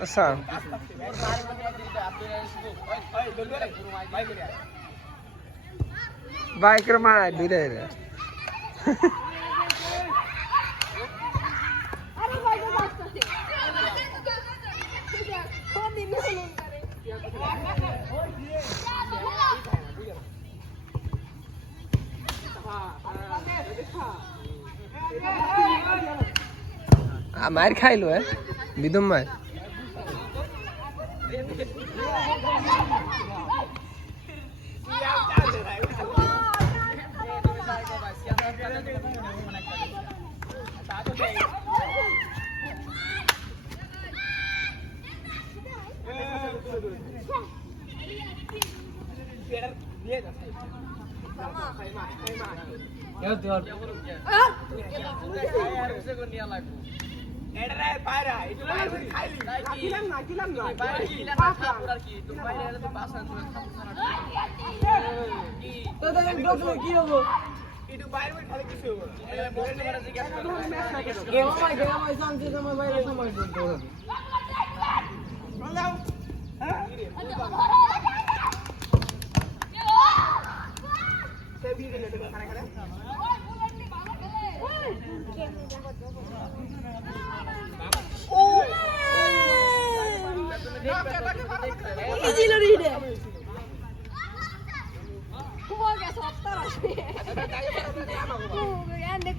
আচ্ছা বাইকের মায় দুইটা মায়ের খাইলো বিদম মায়ের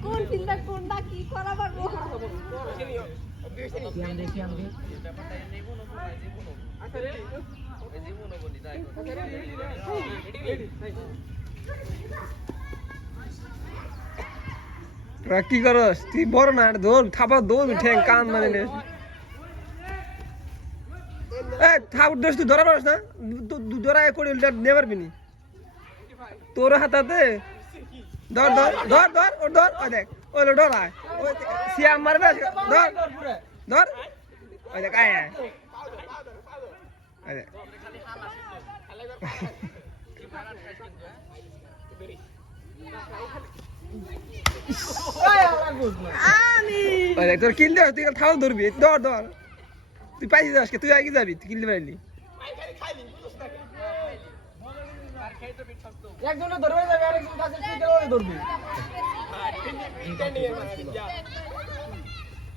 কোন ফিল্ডার কোনটা কি করা পারবো কি করস তুই বড় না দৌড় থাপা দৌড় ঠ্যাং কান মানে থাপ দোষ তুই ধরা পারস না ধরা করে নিয়ে পারবি নি তোর হাতাতে ধর ধর ধর ধর ওর ধর ওই দেখ ওই ডরায় ওই সিয়াম মারবে ধর ধর ওই দেখ আয় আয় ওই দেখ ওই দেখ তোর কিল দেওয়া তুই থাও ধরবি ধর ধর তুই পাইছিস আজকে তুই আগে যাবি তুই কিনতে পারলি একজনে ধরবে যাবে আরেকজন কাছে তুই ধরবি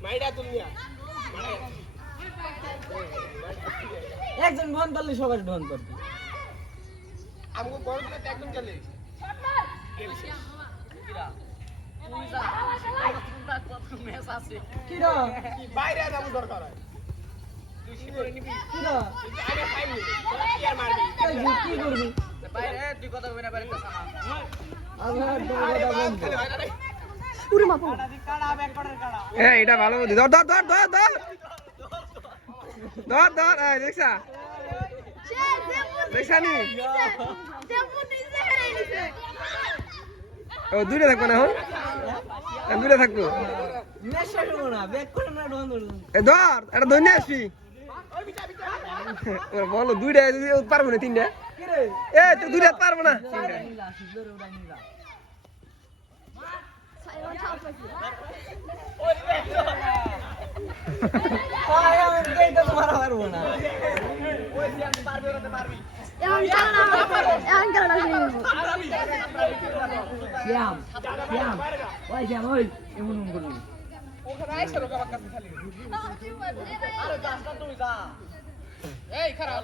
মাইডা তুমিয়া একজন বহন করলে সবাই বহন করবে আমগো বড় দিলে একজন চলে কিরা তুই যা তোমরা কত ম্যাচ আছে কিরা কি বাইরে যাবো দরকার হয় তুই কি করে নিবি কিরা আগে পাইনি কি আর মারবি কি করবি বাইরে তুই কথা কইনা বাইরে তো সামা পুরো মাপো কাড়া ব্যাক করার কাড়া এটা ভালো ধর ধর ধর ধর ধর ধর ধর এই দেখছা দেখছানি ও দূরে থাকবো না এখন দূরে থাকবো এ ধর এটা ধরে নিয়ে আসবি বলো দুইটা পারবো না তিনটা এ তুই দুইটা পারবো না পারবো না এই খারাপ